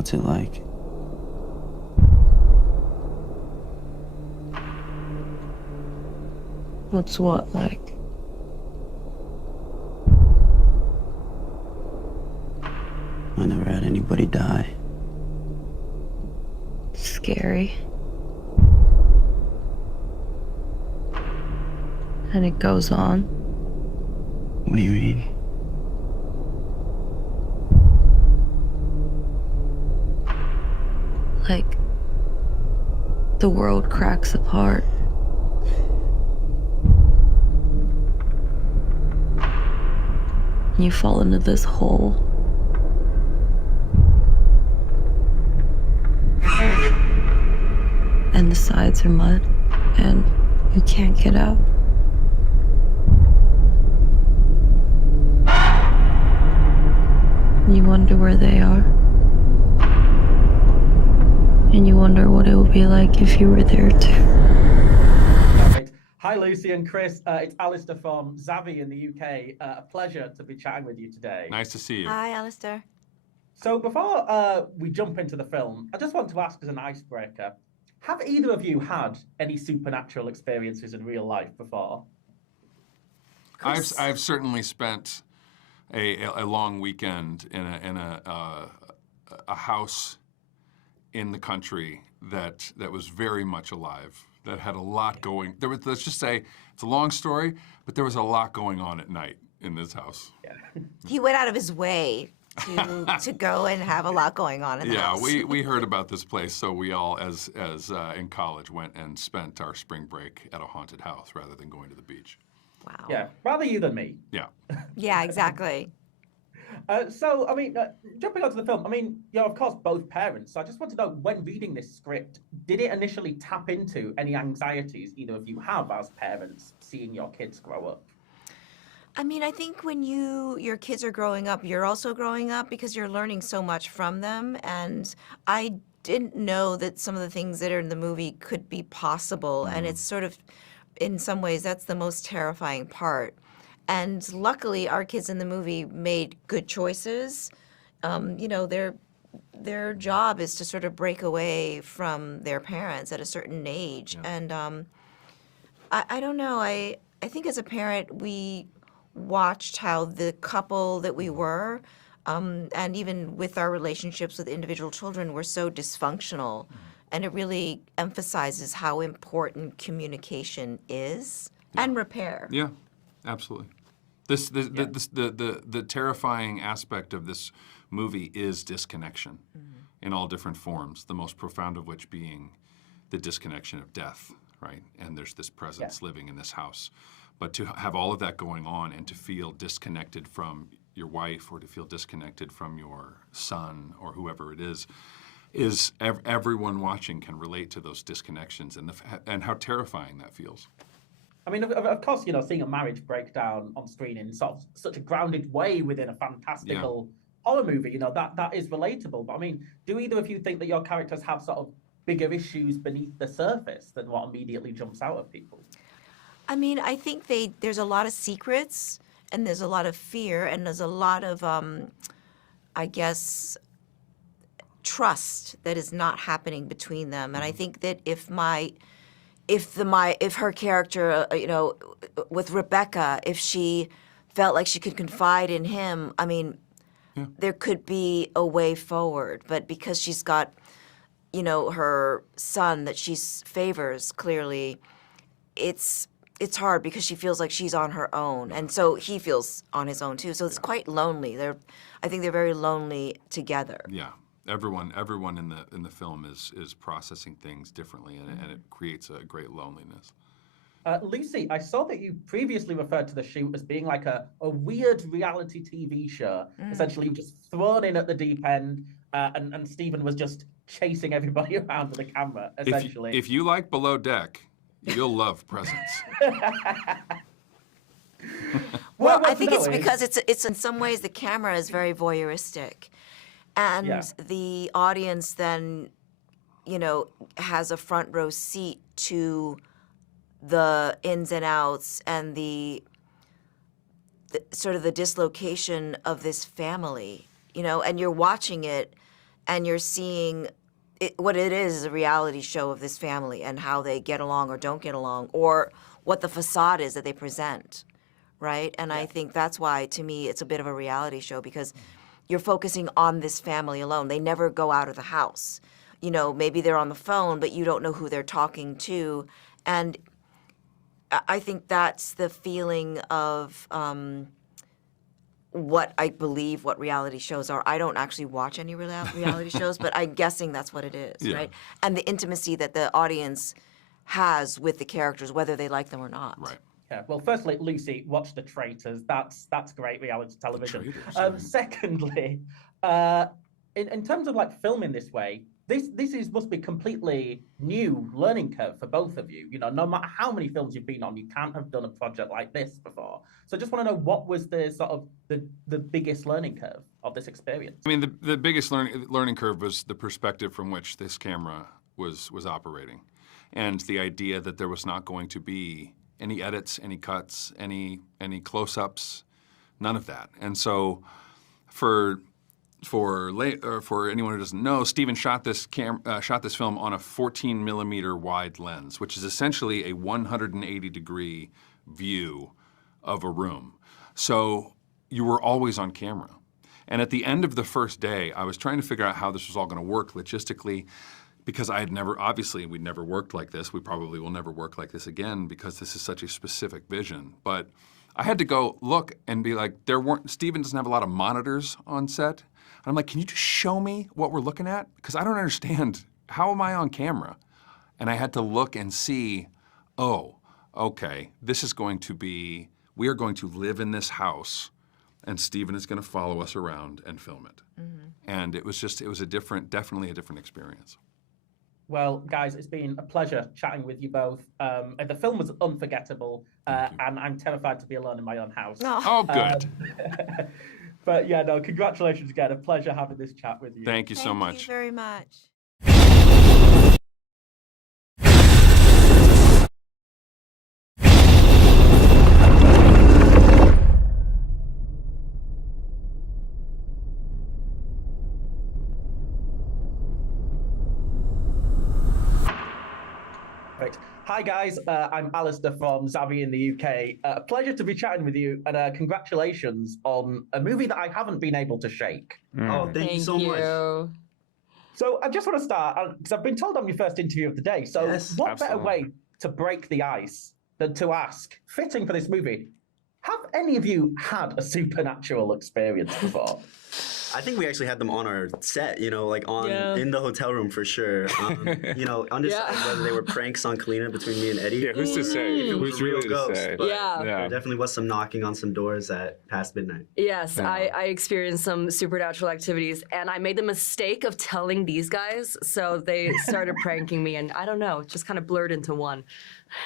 What's it like? What's what like? I never had anybody die. Scary. And it goes on. What do you mean? Like, the world cracks apart. You fall into this hole. And the sides are mud, and you can't get out. You wonder where they are. And you wonder what it would be like if you were there too. Perfect. Hi, Lucy and Chris. It's Alistair from Zavvi in the UK. A pleasure to be chatting with you today. Nice to see you. Hi, Alistair. So before we jump into the film, I just want to ask as an icebreaker, have either of you had any supernatural experiences in real life before? I've certainly spent a long weekend in a house in the country that was very much alive, that had a lot going. Let's just say it's a long story, but there was a lot going on at night in this house. Yeah. He went out of his way to go and have a lot going on in the house. Yeah, we heard about this place, so we all, as in college, went and spent our spring break at a haunted house rather than going to the beach. Wow. Yeah, rather you than me. Yeah. Yeah, exactly. So, I mean, jumping onto the film, I mean, you're of course both parents. So I just want to know, when reading this script, did it initially tap into any anxieties either of you have as parents, seeing your kids grow up? I mean, I think when your kids are growing up, you're also growing up because you're learning so much from them. And I didn't know that some of the things that are in the movie could be possible. And it's sort of, in some ways, that's the most terrifying part. And luckily, our kids in the movie made good choices. You know, their job is to sort of break away from their parents at a certain age. Yeah. And I don't know. I think as a parent, we watched how the couple that we were, and even with our relationships with individual children, were so dysfunctional. And it really emphasizes how important communication is and repair. Yeah, absolutely. The terrifying aspect of this movie is disconnection in all different forms, the most profound of which being the disconnection of death, right? And there's this presence living in this house. But to have all of that going on and to feel disconnected from your wife or to feel disconnected from your son or whoever it is everyone watching can relate to those disconnections and how terrifying that feels. I mean, of course, you know, seeing a marriage break down on screen in sort of such a grounded way within a fantastical horror movie, you know, that is relatable. But I mean, do either of you think that your characters have sort of bigger issues beneath the surface than what immediately jumps out at people? I mean, I think there's a lot of secrets, and there's a lot of fear, and there's a lot of, I guess, trust that is not happening between them. And I think that if her character, you know, with Rebecca, if she felt like she could confide in him, I mean, there could be a way forward. But because she's got, you know, her son that she favors clearly, it's hard because she feels like she's on her own, and so he feels on his own too. So it's quite lonely. I think they're very lonely together. Yeah. Everyone in the film is processing things differently, and it creates a great loneliness. Lucy, I saw that you previously referred to the shoot as being like a weird reality TV show. Essentially, you just thrown in at the deep end, and Steven was just chasing everybody around with a camera, essentially. If you like Below Deck, you'll love Presence. Well, I think it's because it's in some ways the camera is very voyeuristic. And the audience then, you know, has a front row seat to the ins and outs and the sort of the dislocation of this family, you know, and you're watching it and you're seeing what it is a reality show of this family and how they get along or don't get along, or what the facade is that they present, right? And I think that's why, to me, it's a bit of a reality show, because you're focusing on this family alone. They never go out of the house. You know, maybe they're on the phone, but you don't know who they're talking to. And I think that's the feeling of what I believe what reality shows are. I don't actually watch any reality shows, but I'm guessing that's what it is, right? And the intimacy that the audience has with the characters, whether they like them or not. Right. Yeah, well, firstly, Lucy, watch The Traitors. That's great reality television. Secondly, in terms of like filming this way, this must be completely new learning curve for both of you. You know, no matter how many films you've been on, you can't have done a project like this before. So I just want to know, what was the sort of the biggest learning curve of this experience? I mean, the biggest learning curve was the perspective from which this camera was operating, and the idea that there was not going to be any edits, any cuts, any close-ups, none of that. And so, for anyone who doesn't know, Steven shot this film on a 14 millimeter wide lens, which is essentially a 180-degree view of a room. So you were always on camera. And at the end of the first day, I was trying to figure out how this was all going to work logistically, because we'd never worked like this. We probably will never work like this again, because this is such a specific vision. But I had to go look and be like, Steven doesn't have a lot of monitors on set. And I'm like, can you just show me what we're looking at? Because I don't understand. How am I on camera? And I had to look and see, oh, okay, we are going to live in this house, and Steven is going to follow us around and film it. And it was definitely a different experience. Well, guys, it's been a pleasure chatting with you both. The film was unforgettable, and I'm terrified to be alone in my own house. Oh, good. But yeah, no, congratulations again. A pleasure having this chat with you. Thank you so much. Thank you very much. Hi guys, I'm Alistair from Zavvi in the UK. A pleasure to be chatting with you, and congratulations on a movie that I haven't been able to shake. Oh, thank you so much. So I just want to start, because I've been told I'm your first interview of the day, so what better way to break the ice than to ask, fitting for this movie, have any of you had a supernatural experience before? I think we actually had them on our set, you know, like in the hotel room for sure. You know, undecided whether they were pranks on Kalina between me and Eddie. Yeah, who's to say? Who's really to say? There definitely was some knocking on some doors at past midnight. Yes, I experienced some supernatural activities, and I made the mistake of telling these guys, so they started pranking me, and I don't know, it just kind of blurred into one.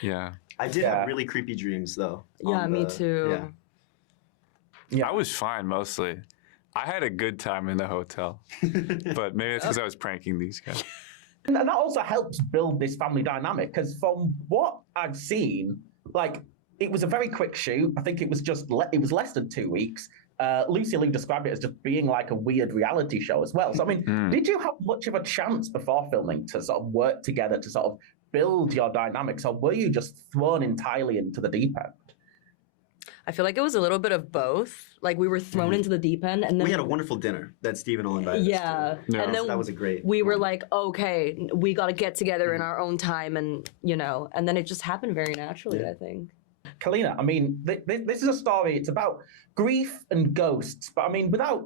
Yeah. I did have really creepy dreams, though. Yeah, me too. I was fine, mostly. I had a good time in the hotel, but maybe it's because I was pranking these guys. And that also helps build this family dynamic, because from what I've seen, like, it was a very quick shoot. I think it was less than 2 weeks. Lucy Liu described it as just being like a weird reality show as well. So, I mean, did you have much of a chance before filming to sort of work together to sort of build your dynamics, or were you just thrown entirely into the deep end? I feel like it was a little bit of both. Like, we were thrown into the deep end, and then we had a wonderful dinner that Steven all invited us to. And then that was a great we were moment. like, okay, we got to get together in our own time, and and then it just happened very naturally, I think. Kalina, I mean, this is a story. It's about grief and ghosts, but I mean, without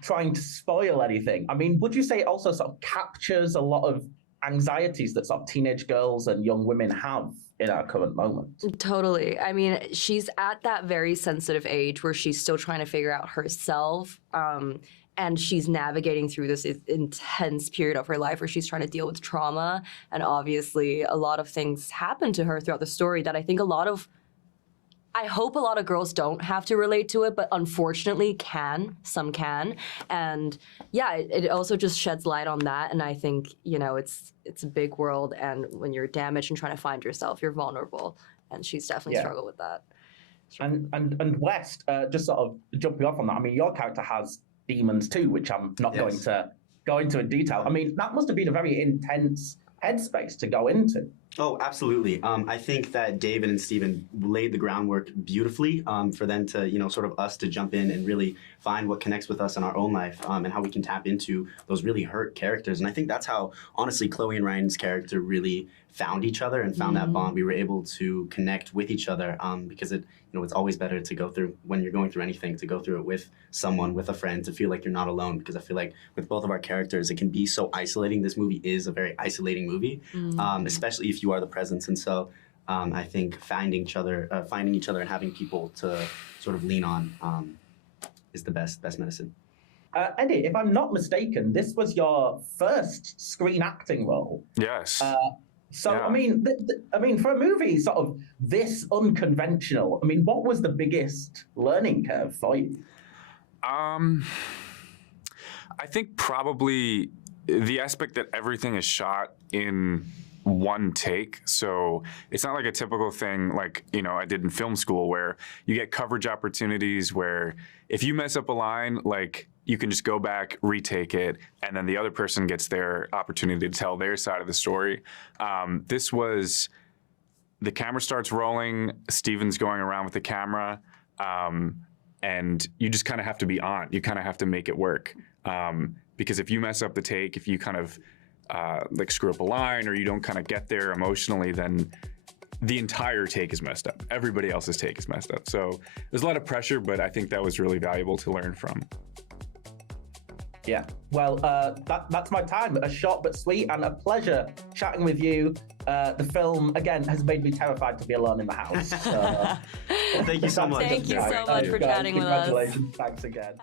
trying to spoil anything, I mean, would you say it also sort of captures a lot of anxieties that sort of teenage girls and young women have in our current moment? Totally. I mean, she's at that very sensitive age where she's still trying to figure out herself, and she's navigating through this intense period of her life where she's trying to deal with trauma, and obviously a lot of things happen to her throughout the story that I think I hope a lot of girls don't have to relate to it, but unfortunately some can. And yeah, it also just sheds light on that. And I think, it's a big world, and when you're damaged and trying to find yourself, you're vulnerable. And she's definitely struggled with that. And West, just sort of jumping off on that, I mean, your character has demons too, which I'm not going to go into in detail. I mean, that must have been a very intense headspace to go into. Oh, absolutely. I think that David and Steven laid the groundwork beautifully for them to, sort of us to jump in and really find what connects with us in our own life and how we can tap into those really hurt characters. And I think that's how, honestly, Chloe and Ryan's character really found each other and found that bond. We were able to connect with each other because it's always better to go through, when you're going through anything, to go through it with someone, with a friend, to feel like you're not alone. Because I feel like with both of our characters, it can be so isolating. This movie is a very isolating movie, especially if you are the presence. And so I think finding each other and having people to sort of lean on is the best medicine. Eddie, if I'm not mistaken, this was your first screen acting role. Yes. So, Yeah. I mean, for a movie sort of this unconventional, I mean, what was the biggest learning curve for you? I think probably the aspect that everything is shot in one take. So it's not like a typical thing like, I did in film school where you get coverage opportunities where if you mess up a line, like you can just go back, retake it, and then the other person gets their opportunity to tell their side of the story. This was, the camera starts rolling, Steven's going around with the camera, and you just kind of have to be on. You kind of have to make it work. Because if you mess up the take, if you kind of like screw up a line or you don't kind of get there emotionally, then the entire take is messed up. Everybody else's take is messed up. So there's a lot of pressure, but I think that was really valuable to learn from. Yeah, well, that's my time. A short but sweet, and a pleasure chatting with you. The film, again, has made me terrified to be alone in the house. So, Thank you so much. Thank you so much for chatting with us. Congratulations. Thanks again.